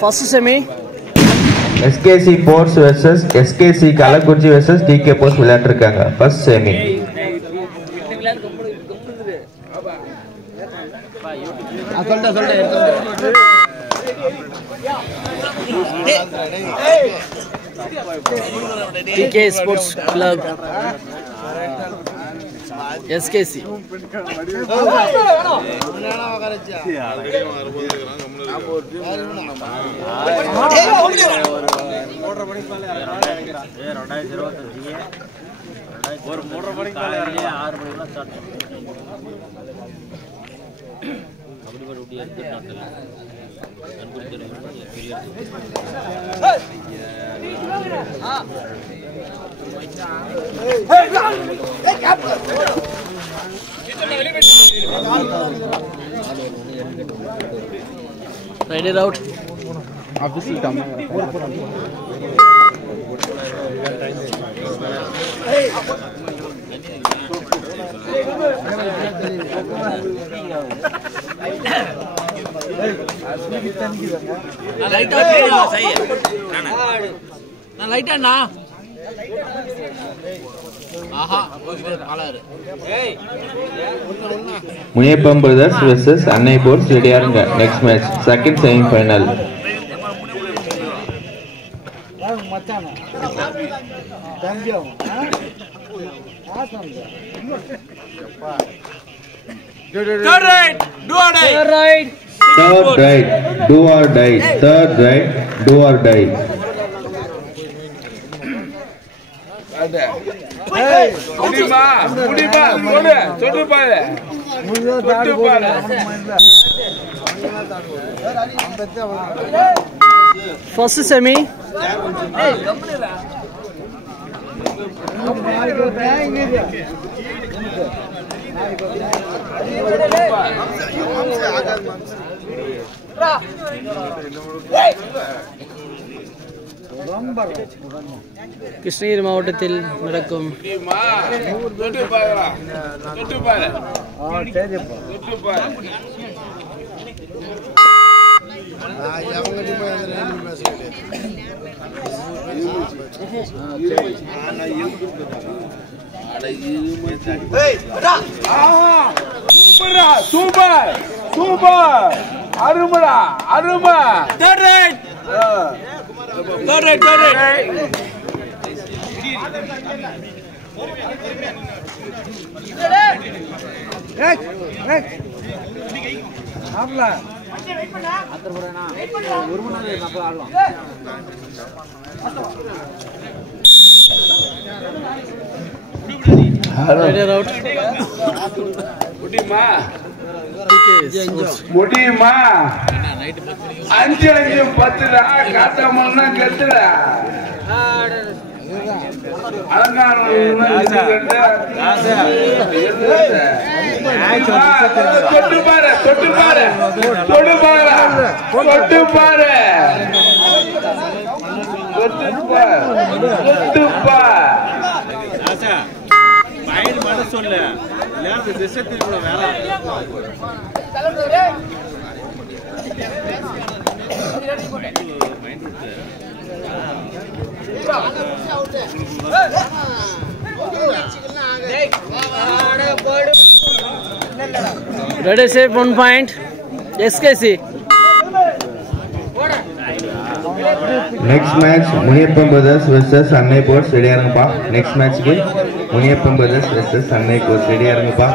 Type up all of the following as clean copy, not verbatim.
First semi. SKC Ports versus SKC Kalakurchi versus TK Ports விளையாட்டிருக்காங்க. First semi. TK Sports Club. SKC. Ready out. Obviously, come on. Light on. Muniyapam Brothers versus Annai Ports விளையாடுங்க. Next match, second semi-final. Third right, do or die. Third right, do or die. Third right, do or die. Hey, முடிமா, சொல்லு பாரு. First semi. Krishnagiri மாவட்டத்தில் நடக்கும் super அருமை Third right. முடியுமா 5-10 காத்தாமன்னா கெத்துடா தொட்டு பாரு மயிர் மன சொல்ல இல்ல திசத்தில் கூட வேலை Ready save 1 point. SKC. Next match, Muniyapam Brothers versus Annai Ports விளையாடுங்கப்பா. Next match க்கு Muniyapam Brothers versus Annai Ports விளையாடுங்கப்பா.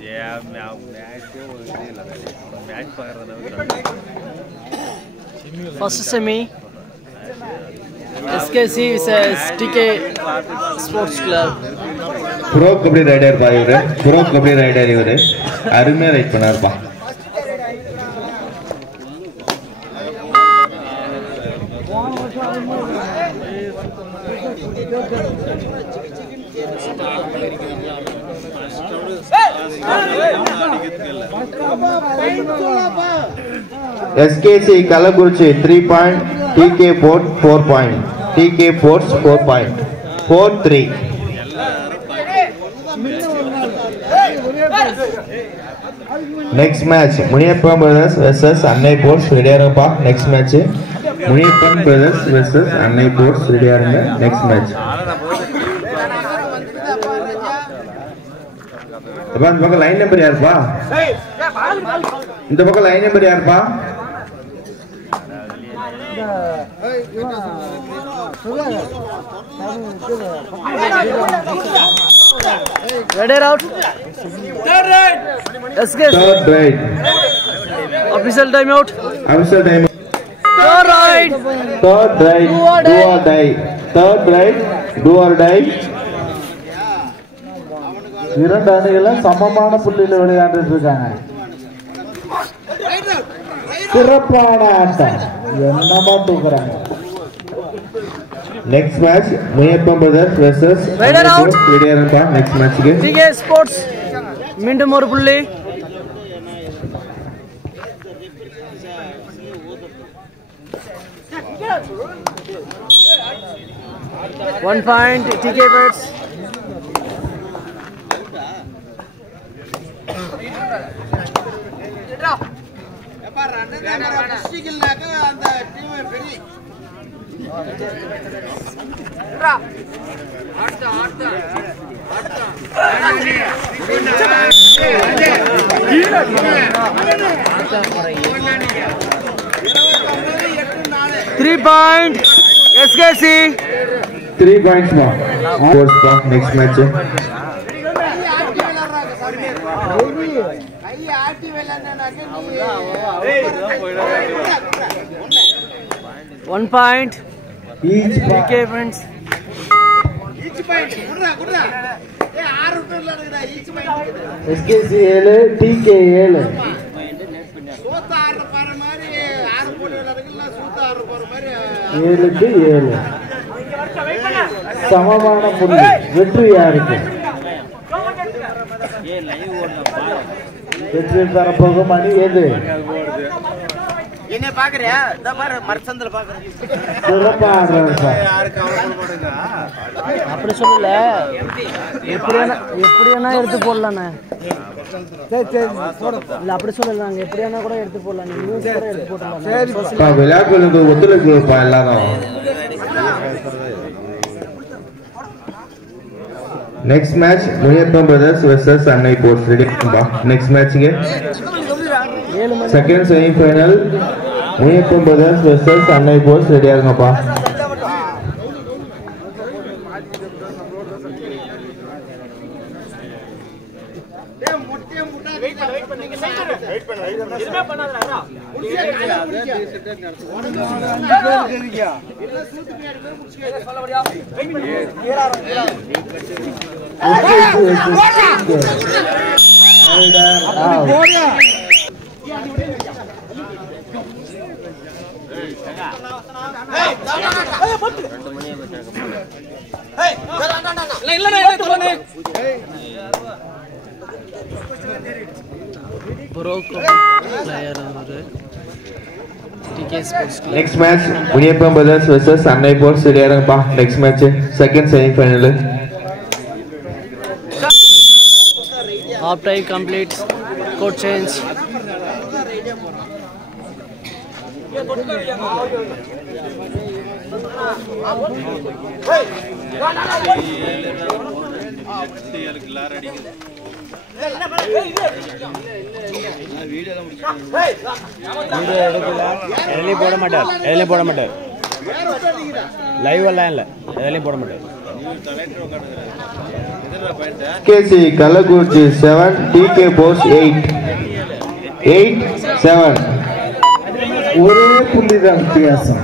Yeah, First semi. SKC vs TK Sports Club. Pro Kabaddi Rider பா இவரு. Pro Kabaddi Rider இவரு. அருமையா right பண்ணாருப்பா. SKC Kalakurchi 3 point, TK Port 4 point, TK Ports 4 point, 4-3. Next match Muniyappan Brothers vs Annai Ports Rediyaranga. Next match Muniyappan Brothers vs Annai Ports Rediyaranga. Next match. இந்த பக்கம் line number யாருப்பா? இந்த பக்கம் line number யாருப்பா? Red out. Third right. SKC. Third right. Official timeout. Official timeout. Third right. Third right. Do or die. Third right. Do or die. இரண்டு அணிகளும் சமமான புள்ளியில் விளையாண்டுட்டு இருக்காங்க. சிறப்பான ஆட்டம். என்னமா தூக்குறாங்க. Next match Muniyappan Brothers vs Rediyaranga. Next match TK Sports மீண்டும் ஒரு புள்ளி. One point TK Birds. Three point SKC. 3 points more. Sports pa. Next match 1 point each TK friends. SKC 7 TK 7 7க்கு 7 சமமான புள்ளி. வெற்றி யாருக்கு? வெற்றி தரப்போகும் அணி எது? என்ன பாக்குறியா? இந்த பாரு மர்சந்தல பாக்குறேன். சிறப்பா ஆடுறாங்க. அப்படி சொல்லல, எப்படியானா எடுத்து போடலானே. சரி சரி இல்ல அப்படி சொல்லல, நாங்க எப்படியானா கூட எடுத்து போடலாம். நீங்க நியூஸ் கூட எடுத்து போடலாம். பா விளையாட்டுக்கு ஒத்துழைப்புப்பா எல்லாரும். Next match Muniyappan Brothers vs Annai Ports Rediyaranga. Next match ge second semi final Muniyappan Brothers vs Annai Ports Rediyaranga pa. Next match Muniyappan Brothers vs Annai Ports Rediyaranga. Next match second semi final. Half time complete. Court change. எதுலையும் போட மாட்டார், எதுலையும் போட மாட்டார். Live எல்லாம் இல்லை, எதுலையும் போட மாட்டார். SKC Kalakurchi 7 TK Ports 8. 8-7. ஒரே புள்ளி தான் வித்தியாசம்.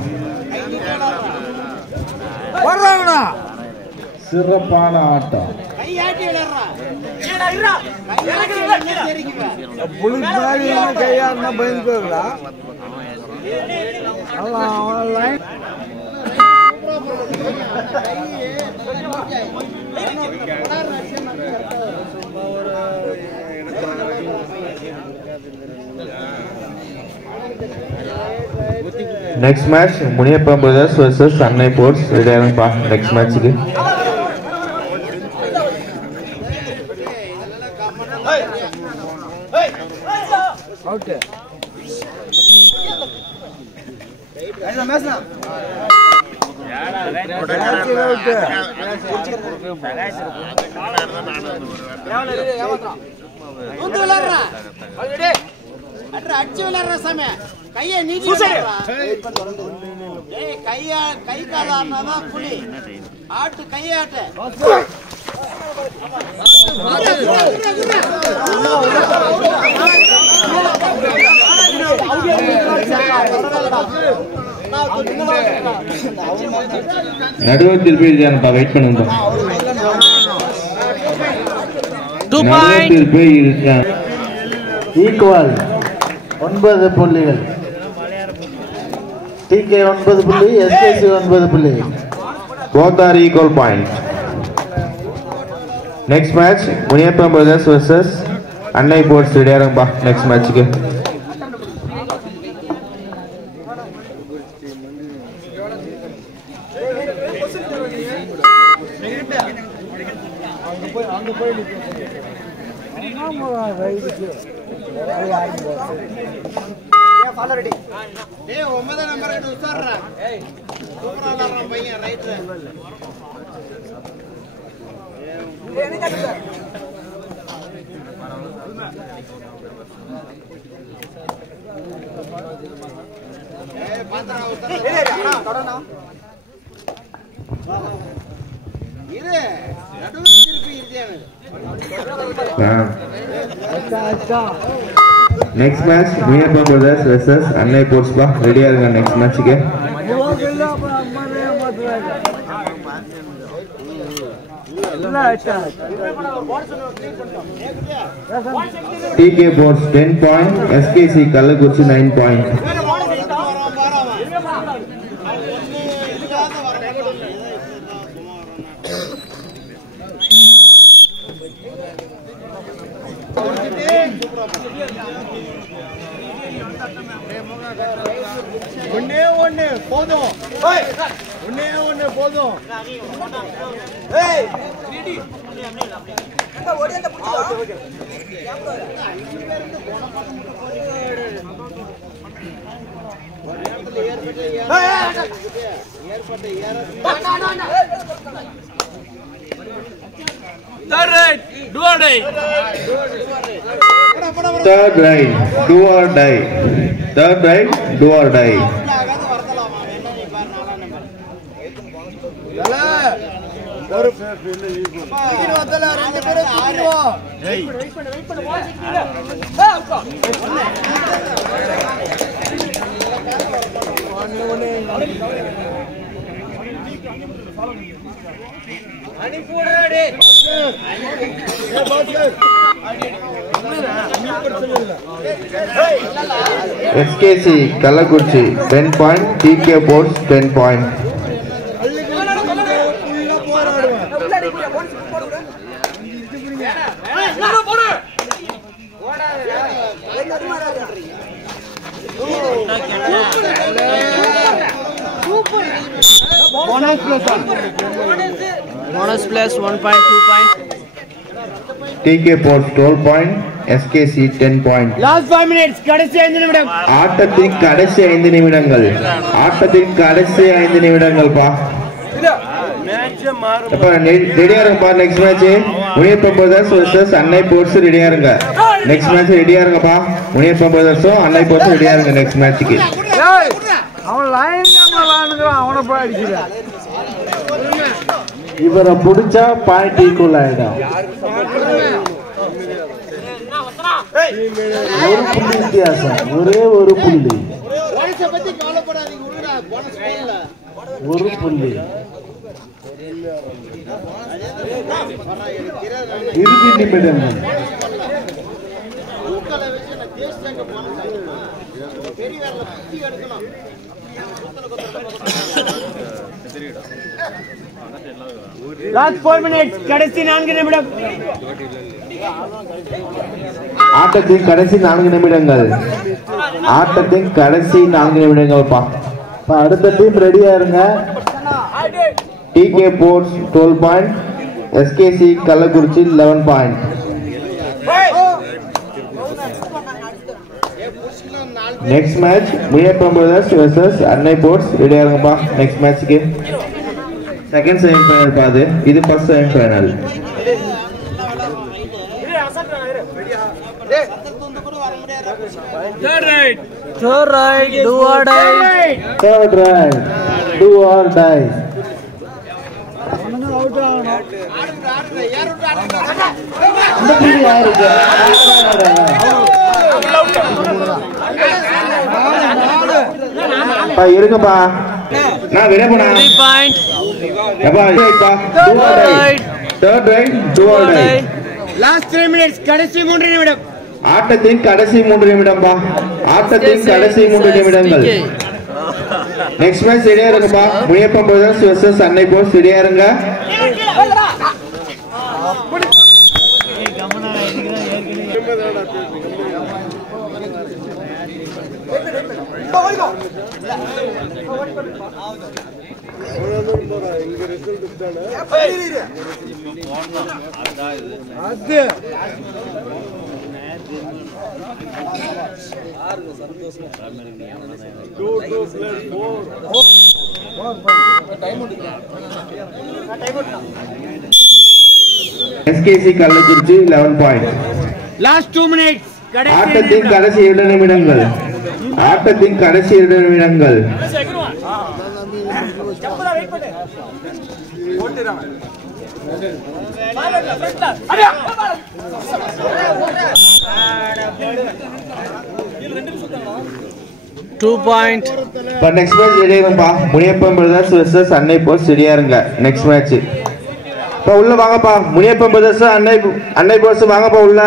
சிறப்பான ஆட்டம். Next match, Muniyappa Brothers versus Annai Ports. Ready ஆகுங்கப்பா next matchக்கு. ஓகே அடிச்சு விளையாடுற சாமி கையை நீட்டி கை காலாதான் புலி ஆட்டு கையாட்டு நடுவர் திருப்பி இருக்காங்கப்பா வெயிட் பண்ணுங்க. நடுவர் திருப்பி இருக்காங்க. ஈக்குவல் 9 புள்ளிகள். TK 9 புள்ளி, SKC 9 புள்ளி. Both are equal point. Next match, Muniyappa Brothers versus Annai Ports. Ready ஆகுங்கப்பா next matchக்கு. Next match, Muniyappa Brothers versus Annai Ports. Ready ஆகுங்க next matchக்கு. TK Ports 10 point, SKC Kallakurchi 9 point. ஒண்ணே போதும். Third right, do or die. Third right, do or die. Third right, do or die. SKC Kallakurchi 10 point, TK Ports 10 point. Bonus plus 1.2 point. TK Ports 12 point, SKC 10 point. Last 5 minutes. கடைசி 5 நிமிடம். ஆட்டத்தின் கடைசி 5 நிமிடங்கள். ஆட்டத்தின் கடைசி 5 நிமிடங்கள் பா. அப்ப ரெடியா இருங்கப்பா next match Muniyappa Brothers versus Annai Ports. ரெடியா இருங்க நெக்ஸ்ட் மேட்ச் ரெடியா இருங்கப்பா. Muniyappa Brothers Annai Ports ரெடியா இருங்க நெக்ஸ்ட் மேட்ச்க்கு. அவன் லைன் கேம்ல வாங்குறான் அவன போய் அடிக்குறா. இவரை பிடிச்சா பாயிண்ட் ஈக்குவல் ஆயிடும். ஒரு புள்ளி வித்தியாசம், ஒரே ஒரு புள்ளி, ஒரு புள்ளி. இறுதி நிமிடங்கள். லாஸ்ட் 4 மினிட்ஸ், கடைசி 4 நிமிடம். ஆட்டத்தின் கடைசி 4 நிமிடங்கள். ஆட்டத்தின் கடைசி 4 நிமிடங்கள்ப்பா. அடுத்த டீம் ரெடியா இருங்க. TK Sports 12 point, SKC Kallakurichi 11 point. Next match Muniyappan brothers versus அன்னை போர்ட்ஸ். ரெடியா இருங்கப்பா நெக்ஸ்ட் மேட்ச்க்கு. செகண்ட் செமி ஃபைனல் பாது, இது first semi final. Third right, do or die. Third right, do or die. அந்த புள்ளி யாருக்கு? இருங்கப்பா, நான் விட போனா 3 point. எப்பா ரைட்ப்பா, do or die. Third right, do or die. Last 3 minutes, கடைசி 3 நிமிடம். ஆட்டத்தின் கடைசி 3 நிமிடம்பா. ஆட்டத்தின் கடைசி 3 நிமிடங்கள். நெக்ஸ்ட் மேட்ச் ரெடியா இருங்கப்பா. முனியப்பன் பிரதர்ஸ் வெர்சஸ் அன்னை போர்ட்ஸ். ரெடியா இருங்க. SKC Kallakurichi 11 point. Last 2 minutes, ஆட்டத்தின் கடைசி 2 நிமிடங்கள். ஆட்டத்தின் கடைசி 2 நிமிடங்கள். Two point. இப்போ நெக்ஸ்ட் மேட்ச் ரெடியா இருங்கப்பா. முனியப்பன் பிரதர்ஸ் வெர்சஸ் அன்னை போர்ட்ஸ். ரெடியா இருங்க நெக்ஸ்ட் மேட்ச். இப்போ உள்ள வாங்கப்பா. முனியப்பன் பிரதர்ஸ் அன்னை போர்ட்ஸ் வாங்கப்பா உள்ள.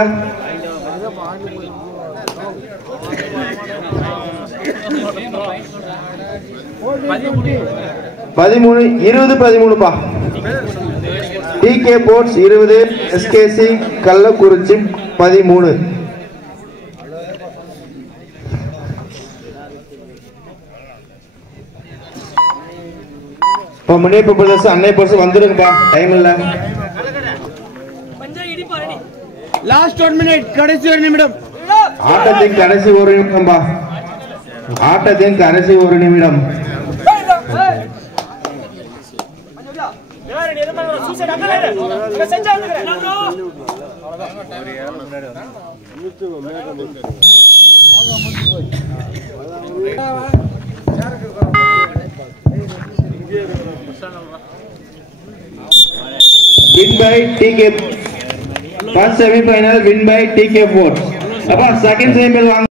13 20-13பா. TK Sports 20, SKC Kallakurichi 13. இப்போ முனியப்பன் பிரதர்ஸ் அன்னை போர்ட்ஸ் வந்துருங்கப்பா, டைம் இல்ல. லாஸ்ட் 1 மினிட், கடைசி 1 நிமிடம். ஆட்டத்தின் கடைசி 1 நிமிடம்பா. ஆட்டத்தின் கடைசி 1 நிமிடம். Win by TK. First semi-final win by TK Sports. அப்பா செகண்ட் செமிஃபைனல்